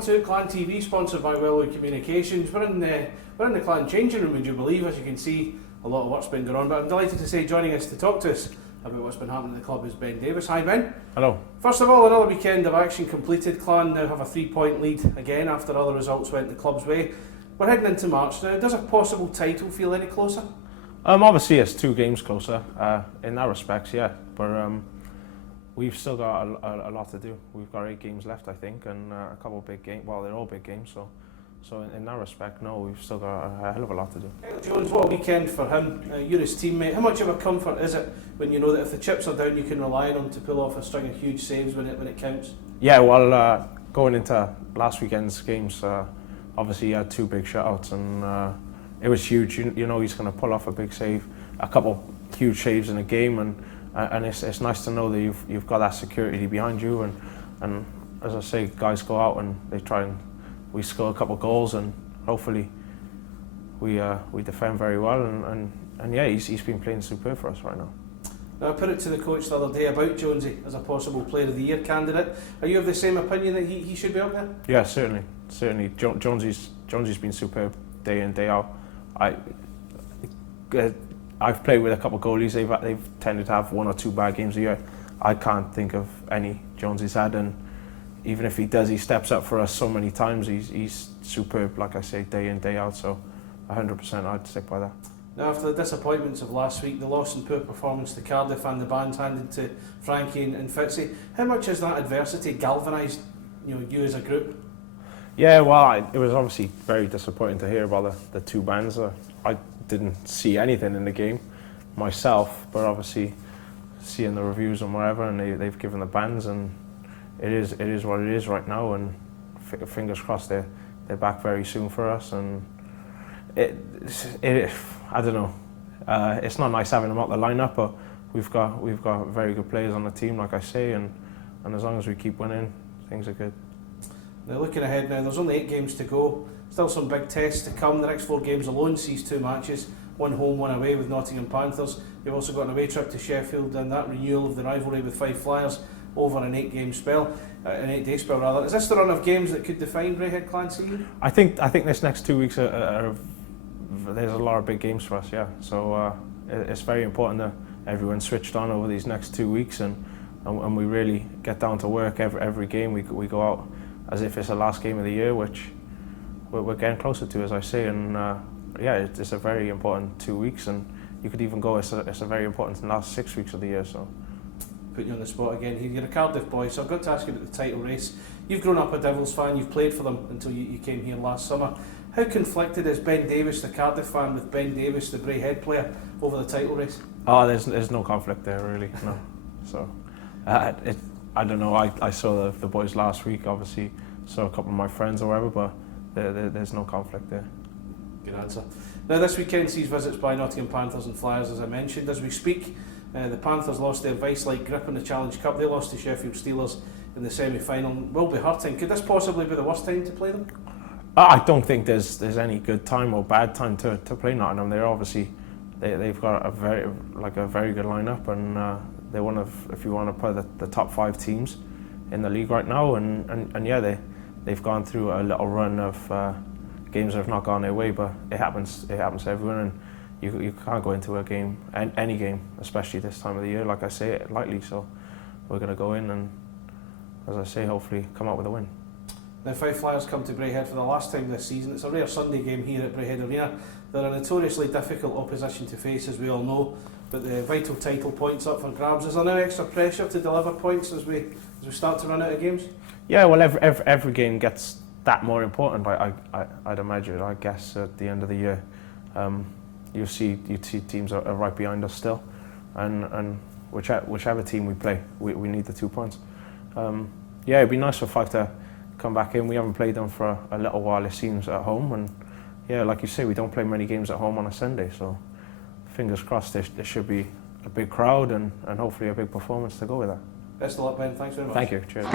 welcome to Clan TV, sponsored by Wellwood Communications. We're in the Clan changing room, would you believe? As you can see, a lot of work's been going on, but I'm delighted to say joining us to talk to us about what's been happening at the club is Ben Davies. Hi Ben. Hello. First of all, another weekend of action completed. Clan now have a 3-point lead again after other results went the club's way. We're heading into March now. Does a possible title feel any closer? Obviously it's 2 games closer, in that respect, yeah, but we've still got a lot to do. We've got 8 games left, I think, and a couple of big games. Well, they're all big games, so in that respect, no, we've still got a hell of a lot to do. Jones, what a weekend for him. You're his teammate. How much of a comfort is it when you know that if the chips are down, you can rely on him to pull off a string of huge saves when it counts? Yeah, well, going into last weekend's games, obviously he had 2 big shutouts, and it was huge. You know he's going to pull off a big save, a couple huge saves in a game, and it's nice to know that you've got that security behind you, and as I say, guys go out and they try and we score a couple of goals, and hopefully we defend very well, and yeah, he's been playing superb for us right now. Now, I put it to the coach the other day about Jonesy as a possible Player of the Year candidate. Are you of the same opinion that he should be up there? Yeah, certainly. Jonesy's been superb day in, day out. I've played with a couple of goalies. They've tended to have 1 or 2 bad games a year. I can't think of any Jonesy's had, and even if he does, he steps up for us so many times. He's superb, like I say, day in, day out. So 100% I'd stick by that. Now, after the disappointments of last week, the loss and poor performance to Cardiff and the bans handed to Frankie and Fitzy, how much has that adversity galvanised you as a group? Yeah, well, it was obviously very disappointing to hear about the 2 bans. I didn't see anything in the game myself, but obviously seeing the reviews and whatever, and they've given the bans, and it is what it is right now, and fingers crossed they're back very soon for us. And I don't know, it's not nice having them out the lineup, but we've got very good players on the team, like I say, and as long as we keep winning, things are good. Now, looking ahead now, there's only 8 games to go. Still some big tests to come. The next 4 games alone sees 2 matches, 1 home, 1 away with Nottingham Panthers. You've also got an away trip to Sheffield and that renewal of the rivalry with Fife Flyers over an 8-day spell. Is this the run of games that could define Braehead Clan season? I think this next 2 weeks there's a lot of big games for us, yeah. So it's very important that everyone's switched on over these next 2 weeks, and we really get down to work. Every game we go out as if it's the last game of the year, which we're getting closer to, as I say, and yeah, it's a very important 2 weeks, and you could even go it's a very important last 6 weeks of the year. So, put you on the spot again here. You're a Cardiff boy, so I've got to ask you about the title race. You've grown up a Devils fan, you've played for them until you came here last summer. How conflicted is Ben Davies, the Cardiff fan, with Ben Davies, the Braehead player, over the title race? Oh, there's no conflict there, really, no. So, I don't know, I saw the boys last week, obviously, saw a couple of my friends or whatever, but there's no conflict there. Good answer. Now, this weekend sees visits by Nottingham Panthers and Flyers, as I mentioned. As we speak, the Panthers lost their vice-like grip in the Challenge Cup. They lost to Sheffield Steelers in the semi-final. Will be hurting. Could this possibly be the worst time to play them? I don't think there's any good time or bad time to play Nottingham. They're obviously they've got a very good lineup, and they're one of, if you want to put the top 5 teams in the league right now, and yeah, they've gone through a little run of games that have not gone their way, but it happens to everyone, and you can't go into a game, any game, especially this time of the year, like I say, it lightly. So we're going to go in and, as I say, hopefully come out with a win. Now, Fife Flyers come to Braehead for the last time this season. It's a rare Sunday game here at Braehead Arena. They're a notoriously difficult opposition to face, as we all know, but the vital title points up for grabs. Is there now extra pressure to deliver points as we start to run out of games? Yeah, well, every game gets that more important. I'd imagine. I guess at the end of the year, you see teams are right behind us still, and whichever team we play, we need the 2 points. Yeah, it'd be nice for Fife to come back in. We haven't played them for a little while, it seems, at home, and yeah, like you say, we don't play many games at home on a Sunday, so fingers crossed there should be a big crowd and hopefully a big performance to go with that. Best of luck, Ben. Thanks very much. Thank you. Cheers.